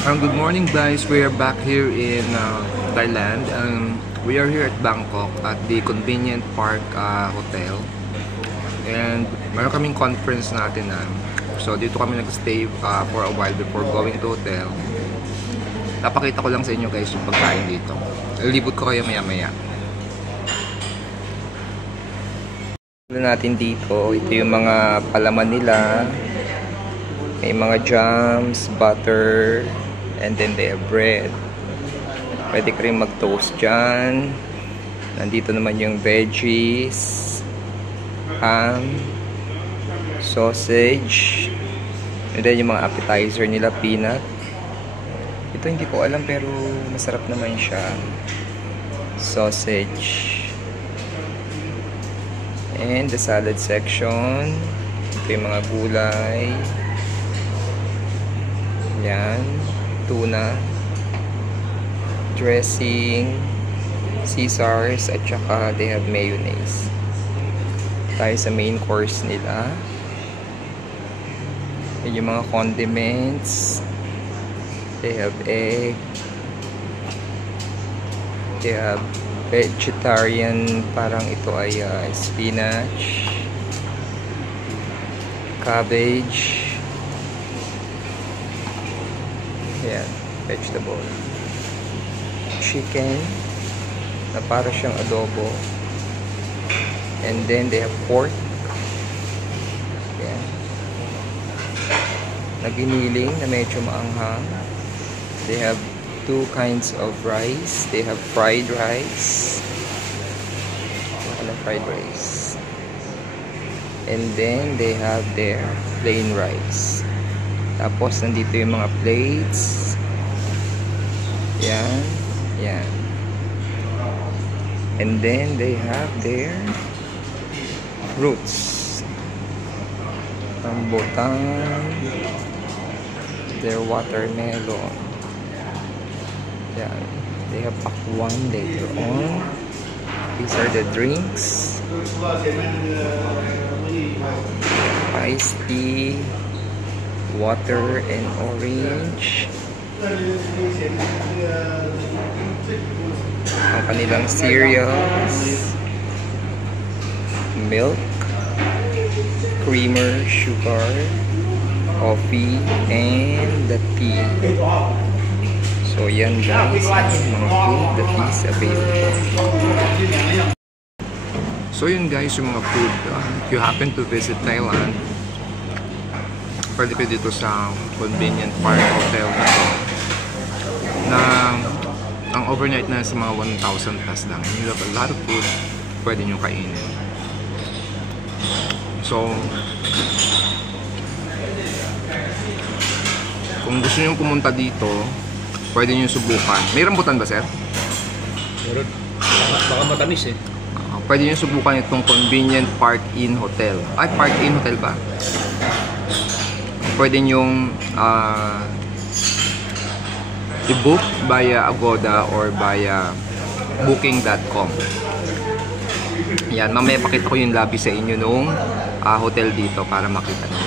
Good morning guys, we are back here in Thailand. We are here at Bangkok at the Convenient Park Hotel. And meron kaming conference natin so dito kami nag-stay for a while before going to hotel. Napakita ko lang sa inyo guys yung pagkain dito. Ilibot ko kayo maya maya. Natin dito, ito yung mga palaman nila. May mga jams, butter, and then they have bread. Pwede ka rin mag-toast dyan. Nandito naman yung veggies, ham, sausage, and then yung mga appetizer nila, peanut. Ito hindi ko alam pero masarap naman siya. Sausage. And the salad section. Ito yung mga gulay. Yan. Tuna. Dressing. Caesars. At saka they have mayonnaise. Tayo sa main course nila. Yan yung mga condiments. They have egg. They have vegetarian, parang ito ay spinach, cabbage. Yan, vegetable. Chicken, na para siyang adobo. And then they have pork. Yan. Naginiling na medyo maanghang. They have two kinds of rice. They have fried rice. Fried rice. And then they have their plain rice. Tapos nandito yung mga plates. Yan. Yan. And then they have their fruits. Rambutan. Their watermelon. Yan. They have pakwan later on. These are the drinks. Iced tea, water, and orange. Ang kanilang cereals, milk, creamer, sugar, coffee, and the tea. So yan guys, mga food that is available. So yun guys, yung mga food. If you happen to visit Thailand, pwede kayo dito sa Convenient Park Hotel na to, na ang overnight na sa mga 1,000 plus lang. And you have a lot of food pwede nyo kainin. So kung gusto nyo pumunta dito, pwede nyo subukan. May rambutan ba, sir? Meron. Baka matamis eh. Pwede nyo subukan itong Convenient Park Inn Hotel. Ay, Park Inn Hotel ba? Pwede nyo i-book via Agoda or via booking.com. Yan, mamaya pakita ko yung lobby sa inyo nung hotel dito para makita nyo.